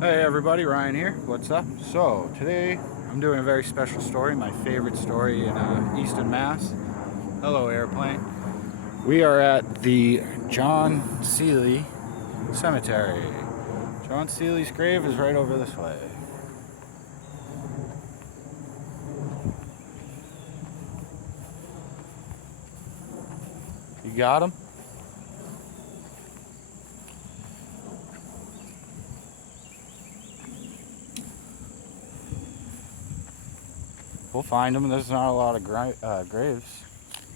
Hey everybody, Ryan here. What's up? So today I'm doing a very special story, my favorite story in Easton, Mass. Hello airplane. We are at the John Seeley Cemetery. John Seeley's grave is right over this way. You got him? We'll find him. There's not a lot of graves.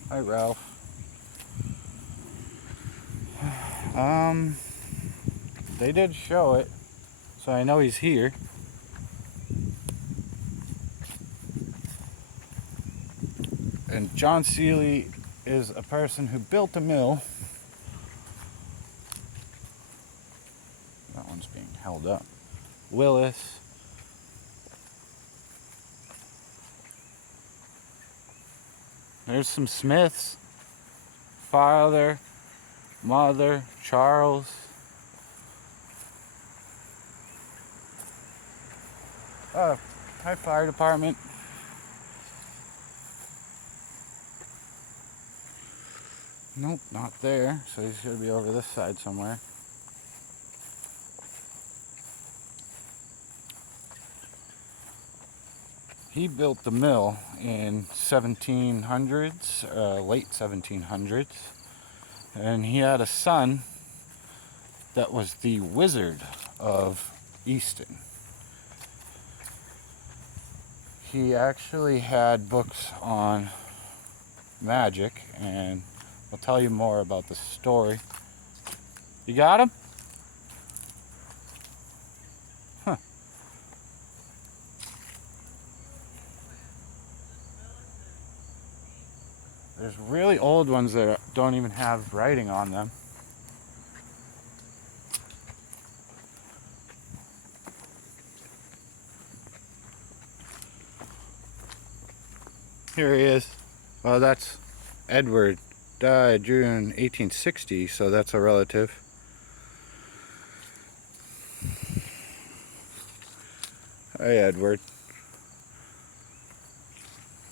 Hi Ralph. Um, they did show it, so I know he's here. And John Seeley is a person who built a mill. That one's being held up. Willis. There's some Smiths. Father, mother, Charles. Hi fire department. Nope, not there. So he's gonna be over this side somewhere. He built the mill in 1700s, late 1700s, and he had a son that was the Wizard of Easton. He actually had books on magic, and I'll tell you more about the story. You got him? Huh. There's really old ones that don't even have writing on them. Here he is. Oh, that's Edward. Died June 1860, so that's a relative. Hi, Edward.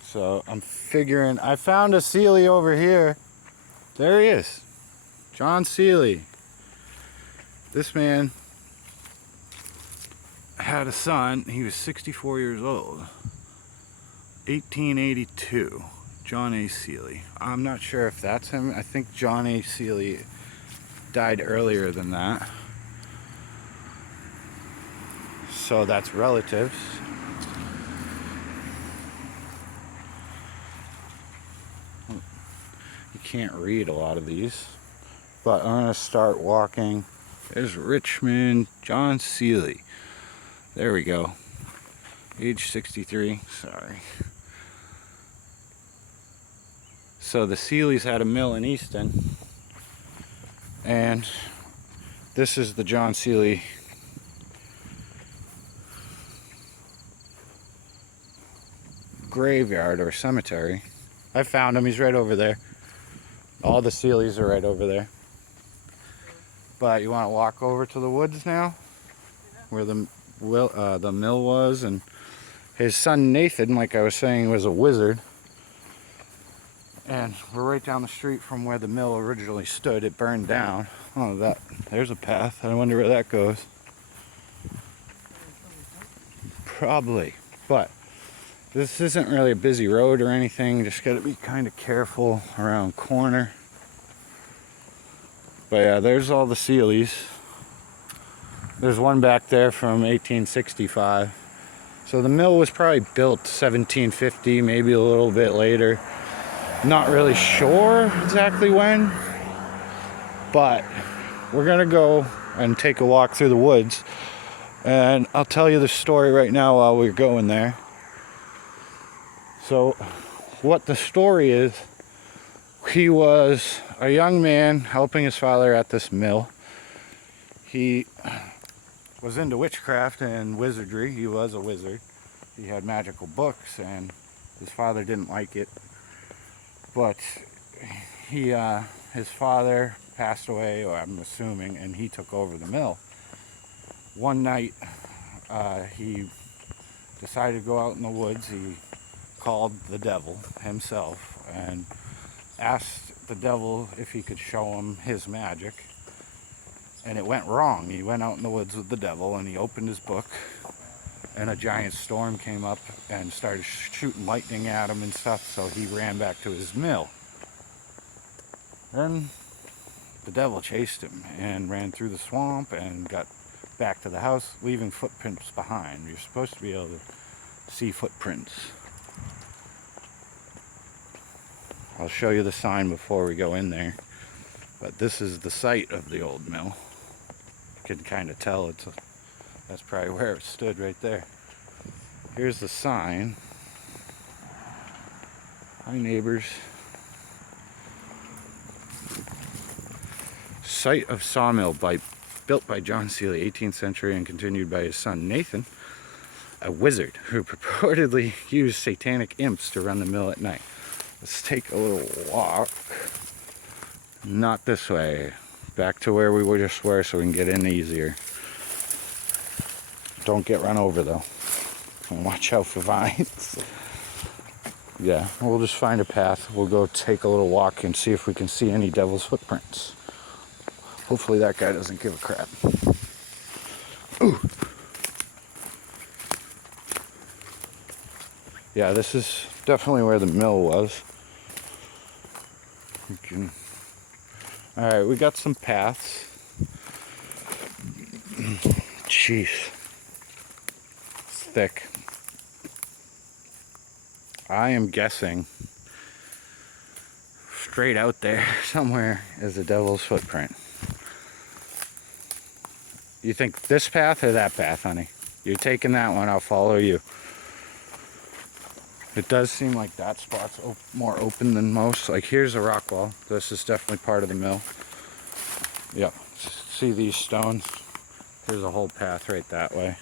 So I'm figuring, I found a Seeley over here. There he is. John Seeley. This man had a son. He was 64 years old. 1882. John A. Seeley. I'm not sure if that's him. I think John A. Seeley died earlier than that. So that's relatives. You can't read a lot of these, but I'm gonna start walking. There's Richmond John Seeley. There we go. Age 63. Sorry. So the Seeleys had a mill in Easton, and this is the John Seeley graveyard or cemetery. I found him. He's right over there. All the Seeleys are right over there. But you want to walk over to the woods now, where the mill was, and his son Nathan, like I was saying, was a wizard. And we're right down the street from where the mill originally stood. It burned down. Oh, there's a path. I wonder where that goes. Probably. But this isn't really a busy road or anything. Just got to be kind of careful around corner. But yeah, there's all the Seeleys. There's one back there from 1865. So the mill was probably built 1750, maybe a little bit later. Not really sure exactly when, but we're gonna go and take a walk through the woods, and I'll tell you the story right now while we're going there. So what the story is, he was a young man helping his father at this mill. He was into witchcraft and wizardry. He was a wizard. He had magical books, and his father didn't like it. But his father passed away, or I'm assuming, and he took over the mill. One night, he decided to go out in the woods. He called the devil himself and asked the devil if he could show him his magic. And it went wrong. He went out in the woods with the devil and he opened his book, and a giant storm came up and started shooting lightning at him and stuff, so he ran back to his mill. Then the devil chased him and ran through the swamp and got back to the house, leaving footprints behind. You're supposed to be able to see footprints. I'll show you the sign before we go in there, but this is the site of the old mill. You can kind of tell that's probably where it stood right there. Here's the sign. Hi, neighbors. Site of sawmill built by John Seeley, 18th century, and continued by his son Nathan, a wizard who purportedly used satanic imps to run the mill at night. Let's take a little walk. Not this way. Back to where we just were so we can get in easier. Don't get run over though. And watch out for vines. Yeah, we'll just find a path. We'll go take a little walk and see if we can see any devil's footprints. Hopefully that guy doesn't give a crap. Ooh. Yeah, this is definitely where the mill was. Alright, we got some paths. Jeez. It's thick. I am guessing straight out there somewhere is a devil's footprint. You think this path or that path, honey? You're taking that one, I'll follow you. It does seem like that spot's more open than most. Like here's a rock wall. This is definitely part of the mill. Yep. See these stones? Here's a whole path right that way.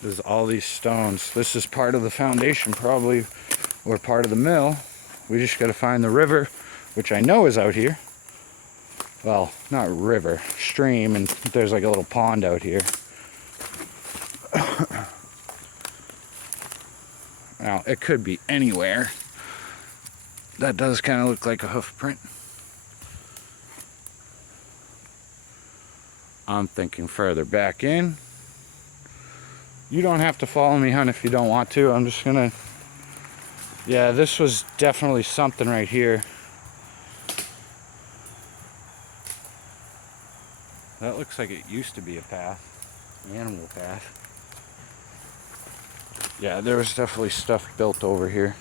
There's all these stones. This is part of the foundation probably, or part of the mill. We just got to find the river, which I know is out here. Well, not river, stream, and there's like a little pond out here. Now, it could be anywhere. That does kind of look like a hoof print. I'm thinking further back in. You don't have to follow me, hon, if you don't want to. I'm just gonna... Yeah, this was definitely something right here. That looks like it used to be a path. Animal path. Yeah, there was definitely stuff built over here.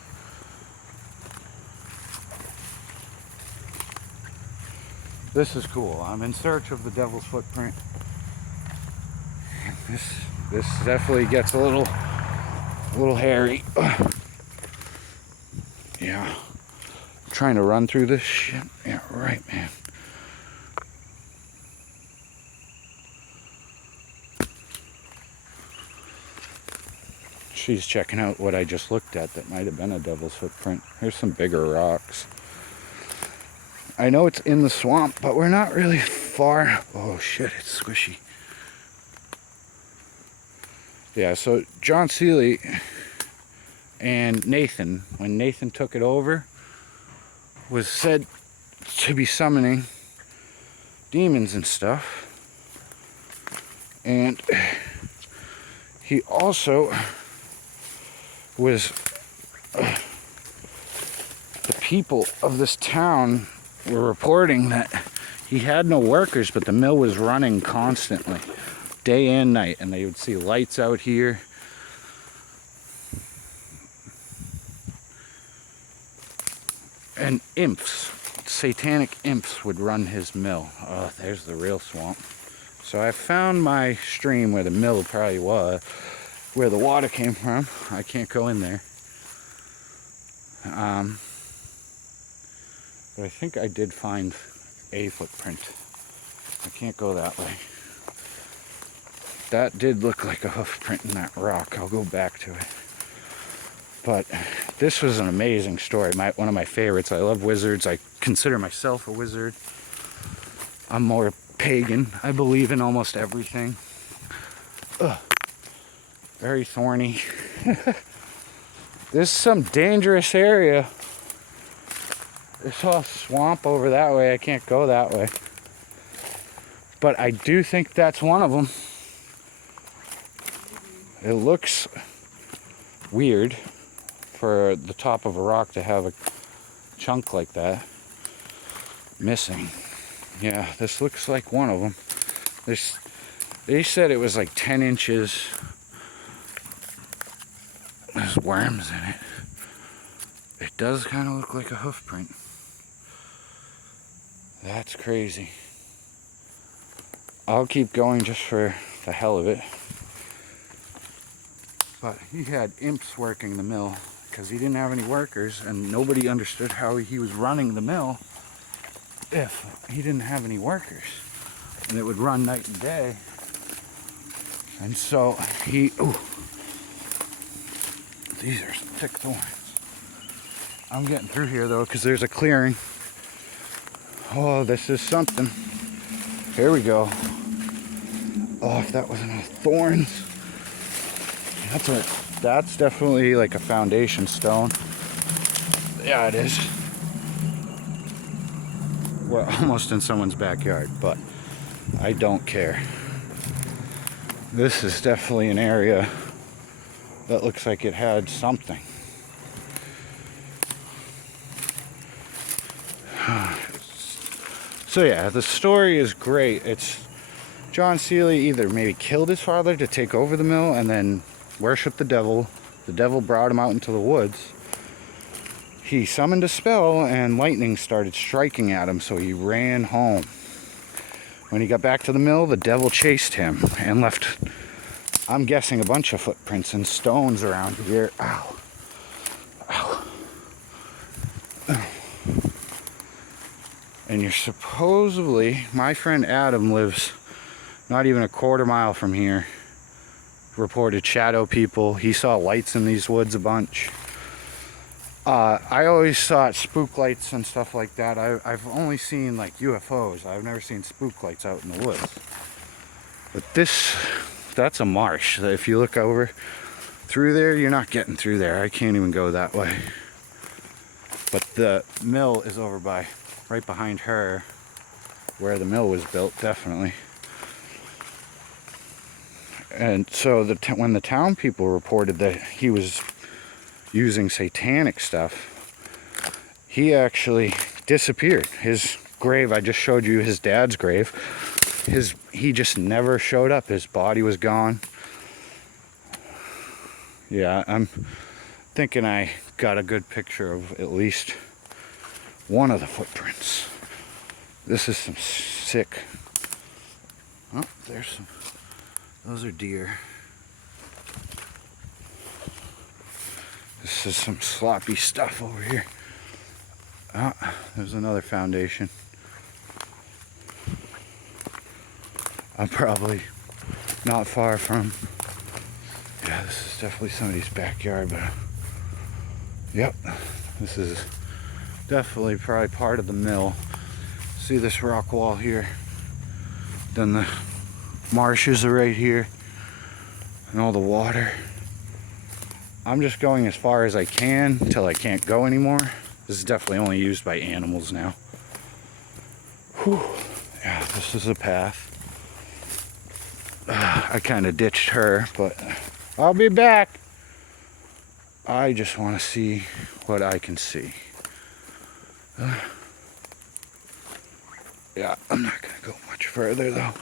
This is cool. I'm in search of the devil's footprint. This definitely gets a little hairy. Yeah. I'm trying to run through this shit. Yeah, right, man. She's checking out what I just looked at that might have been a devil's footprint. Here's some bigger rocks. I know it's in the swamp, but we're not really far. Oh shit, it's squishy. Yeah, so John Seeley and Nathan, when Nathan took it over, was said to be summoning demons and stuff. And he also was the people of this town were reporting that he had no workers, but the mill was running constantly, day and night, and they would see lights out here. And imps, satanic imps would run his mill. Oh, there's the real swamp. So I found my stream where the mill probably was, where the water came from. I can't go in there. But I think I did find a footprint. I can't go that way. That did look like a hoof print in that rock. I'll go back to it. But this was an amazing story. One of my favorites. I love wizards. I consider myself a wizard. I'm more pagan. I believe in almost everything. Ugh. Very thorny. This is some dangerous area. There's all swamp over that way. I can't go that way. But I do think that's one of them. It looks weird for the top of a rock to have a chunk like that missing. Yeah, this looks like one of them. They said it was like 10 inches. There's worms in it. It does kind of look like a hoof print. That's crazy. I'll keep going just for the hell of it. But he had imps working the mill because he didn't have any workers, and nobody understood how he was running the mill if he didn't have any workers. And it would run night and day. And so he... Ooh. These are some thick thorns. I'm getting through here though because there's a clearing. Oh, this is something. Here we go. Oh, if that wasn't enough thorns. That's definitely like a foundation stone. Yeah, it is. We're almost in someone's backyard, but I don't care. This is definitely an area that looks like it had something. So yeah, the story is great. It's John Seeley either maybe killed his father to take over the mill and then worshiped the devil. The devil brought him out into the woods. He summoned a spell and lightning started striking at him, so he ran home. When he got back to the mill, the devil chased him and left, I'm guessing, a bunch of footprints and stones around here. Ow. Ow. And you're supposedly, my friend Adam lives not even a quarter mile from here. Reported shadow people. He saw lights in these woods a bunch. I always thought spook lights and stuff like that. I've only seen like UFOs. I've never seen spook lights out in the woods. But that's a marsh. If you look over through there, you're not getting through there. I can't even go that way. But the mill is over by, right behind her, where the mill was built, definitely. And so when the town people reported that he was using satanic stuff, he actually disappeared. His grave, I just showed you his dad's grave. He just never showed up. His body was gone. Yeah, I'm thinking I got a good picture of at least one of the footprints. This is some sick. Oh, there's some. Those are deer. This is some sloppy stuff over here. Ah, there's another foundation. I'm probably not far from. Yeah, this is definitely somebody's backyard, but yep, this is definitely probably part of the mill. See this rock wall here? Then the marshes are right here, and all the water. I'm just going as far as I can until I can't go anymore. This is definitely only used by animals now. Whew. Yeah, this is a path. I kind of ditched her, but I'll be back. I just want to see what I can see. Yeah, I'm not going to go much further though.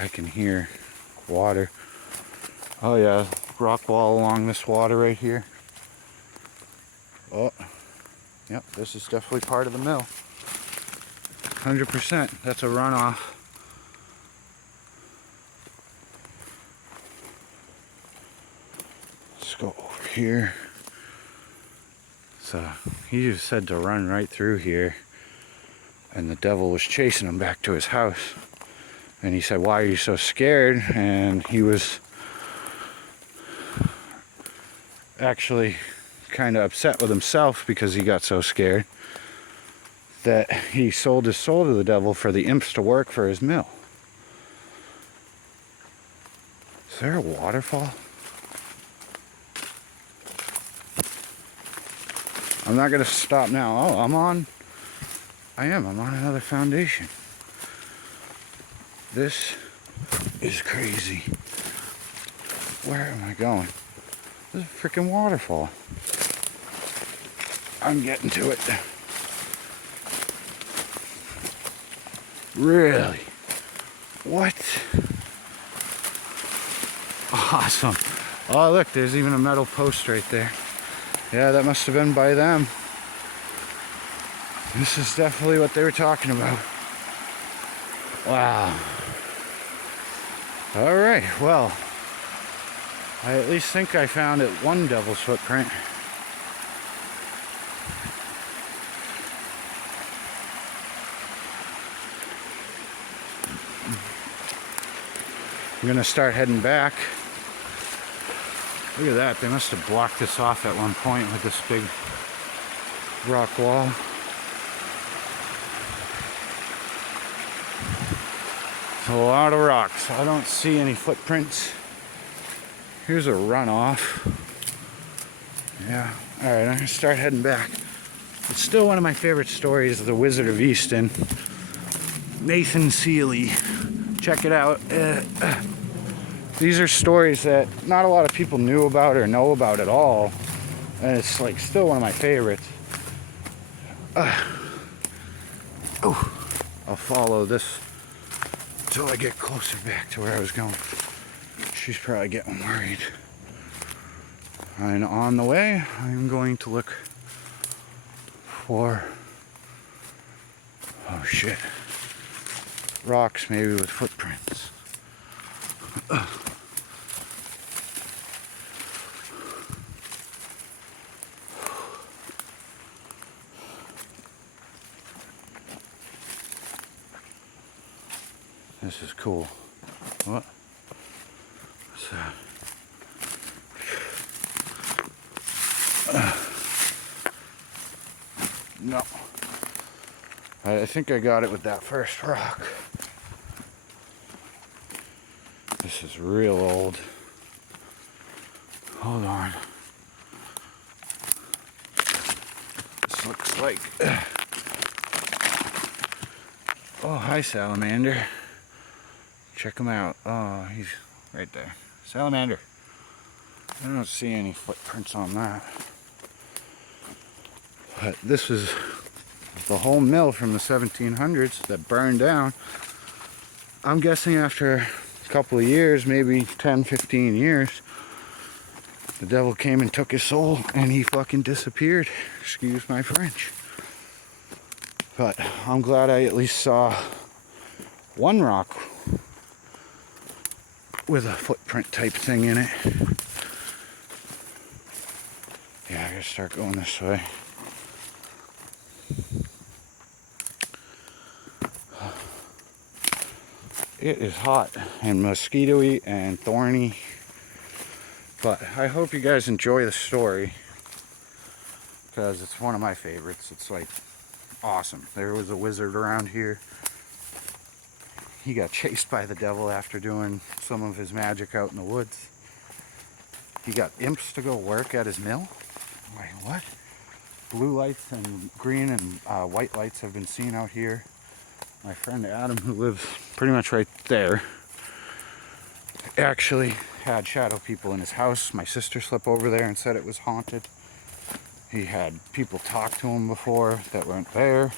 I can hear water. Oh yeah, rock wall along this water right here. Oh, yep, this is definitely part of the mill. 100%, that's a runoff. Let's go over here. So, he just said to run right through here, and the devil was chasing him back to his house. And he said, "Why are you so scared?" And he was actually kind of upset with himself because he got so scared. that he sold his soul to the devil for the imps to work for his mill. Is there a waterfall? I'm not going to stop now. Oh, I'm on another foundation. This is crazy. Where am I going? There's a freaking waterfall. I'm getting to it. Really? What? Awesome. Oh, look, there's even a metal post right there. Yeah, that must have been by them. This is definitely what they were talking about. Wow. All right, well, I at least think I found it one devil's footprint. I'm gonna start heading back. Look at that, they must have blocked this off at one point with this big rock wall. A lot of rocks. I don't see any footprints. Here's a runoff. Yeah, alright, I'm gonna start heading back. It's still one of my favorite stories, The Wizard of Easton. Nathan Seeley. Check it out. These are stories that not a lot of people knew about or know about at all. And it's like still one of my favorites. I'll follow this until I get closer back to where I was going. She's probably getting worried. And on the way, I'm going to look for, oh shit, rocks maybe with footprints. This is cool. What? What's that? No. I think I got it with that first rock. This is real old. Hold on. This looks like... Oh, hi, salamander. Check him out. Oh, he's right there. Salamander. I don't see any footprints on that. But this is the whole mill from the 1700s that burned down. I'm guessing after a couple of years, maybe 10, 15 years, the devil came and took his soul and he fucking disappeared. Excuse my French. But I'm glad I at least saw one rock with a footprint type thing in it. Yeah, I gotta start going this way. It is hot and mosquito-y and thorny, but I hope you guys enjoy the story because it's one of my favorites. It's like awesome. There was a wizard around here. He got chased by the devil after doing some of his magic out in the woods. He got imps to go work at his mill. Wait, what? Blue lights and green and white lights have been seen out here. My friend Adam, who lives pretty much right there, actually had shadow people in his house. My sister slept over there and said it was haunted. He had people talk to him before that weren't there.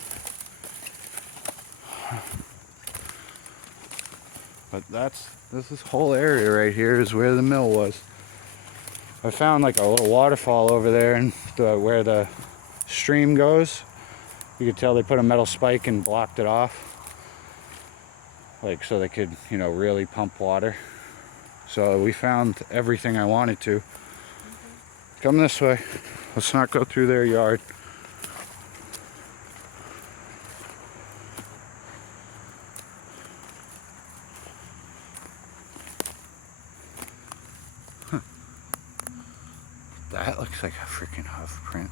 But this whole area right here is where the mill was. I found like a little waterfall over there and where the stream goes. You could tell they put a metal spike and blocked it off. Like so they could, you know, really pump water. So we found everything I wanted to. Come this way. Let's not go through their yard. That looks like a freaking hoof print.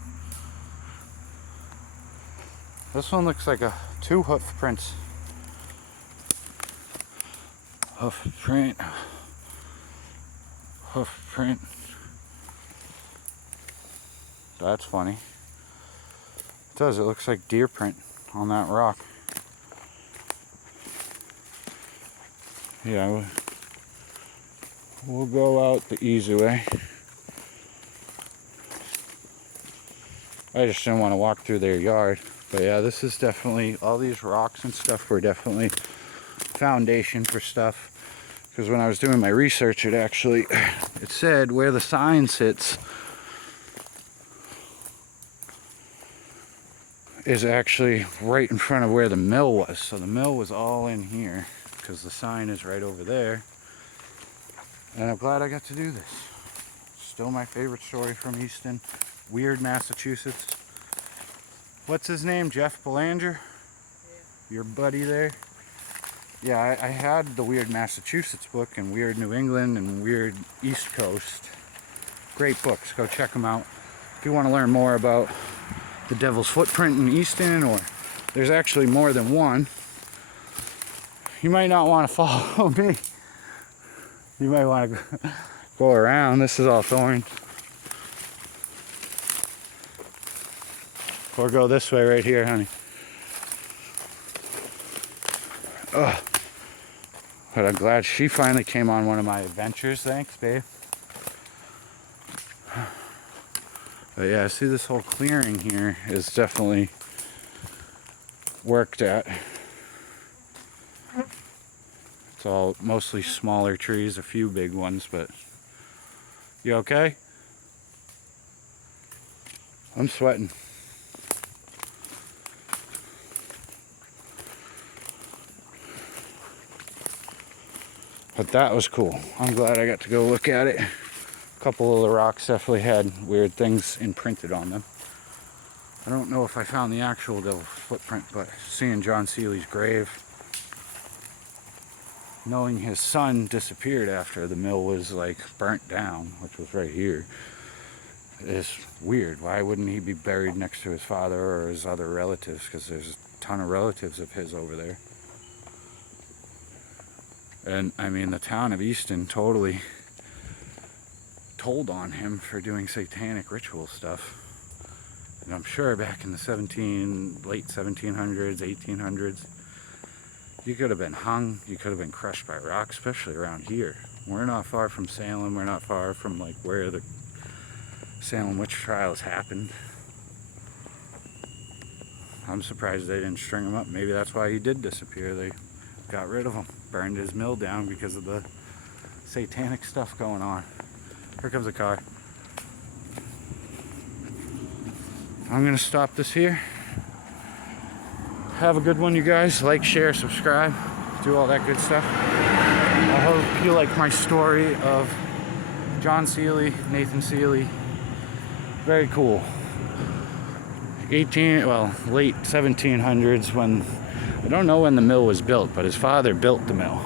This one looks like two hoof prints. Hoof print. Hoof print. That's funny. It does. It looks like deer print on that rock. Yeah, we'll go out the easy way. I just didn't want to walk through their yard. But yeah, this is definitely, all these rocks and stuff were definitely foundation for stuff. Because when I was doing my research, it said where the sign sits is actually right in front of where the mill was. So the mill was all in here because the sign is right over there. And I'm glad I got to do this. Still my favorite story from Easton. Weird, Massachusetts. What's his name? Jeff Belanger? Yeah. Your buddy there? Yeah, I had the Weird Massachusetts book and Weird New England and Weird East Coast. Great books. Go check them out. If you want to learn more about the Devil's Footprint in Easton, or there's actually more than one, you might not want to follow me. You might want to go around. This is all thorns. Or go this way right here, honey. Ugh. But I'm glad she finally came on one of my adventures. Thanks, babe. But yeah, I see this whole clearing here is definitely worked at. It's all mostly smaller trees, a few big ones, but you okay? I'm sweating. But that was cool. I'm glad I got to go look at it. A couple of the rocks definitely had weird things imprinted on them. I don't know if I found the actual Devil's Footprint, but seeing John Seeley's grave, knowing his son disappeared after the mill was like burnt down, which was right here, is weird. Why wouldn't he be buried next to his father or his other relatives? Because there's a ton of relatives of his over there. And I mean, the town of Easton totally told on him for doing satanic ritual stuff. And I'm sure back in the late 1700s, 1800s, you could have been hung, you could have been crushed by rocks, especially around here. We're not far from Salem, we're not far from like where the Salem witch trials happened. I'm surprised they didn't string him up. Maybe that's why he did disappear. They got rid of him, burned his mill down because of the satanic stuff going on. Here comes a car. I'm gonna stop this here. Have a good one, you guys. Like, share, subscribe, do all that good stuff. I hope you like my story of John Seeley, Nathan Seeley. Very cool. Late 1700s, when, I don't know when the mill was built, but his father built the mill.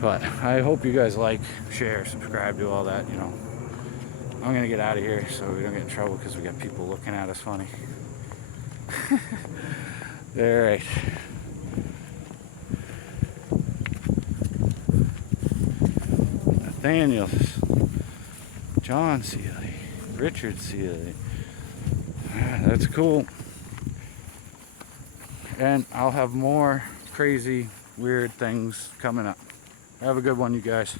But I hope you guys like, share, subscribe, do all that, you know. I'm gonna get out of here so we don't get in trouble because we got people looking at us funny. Alright. Nathaniel, John Seeley, Richard Seeley. That's cool. And I'll have more crazy, weird things coming up. Have a good one, you guys.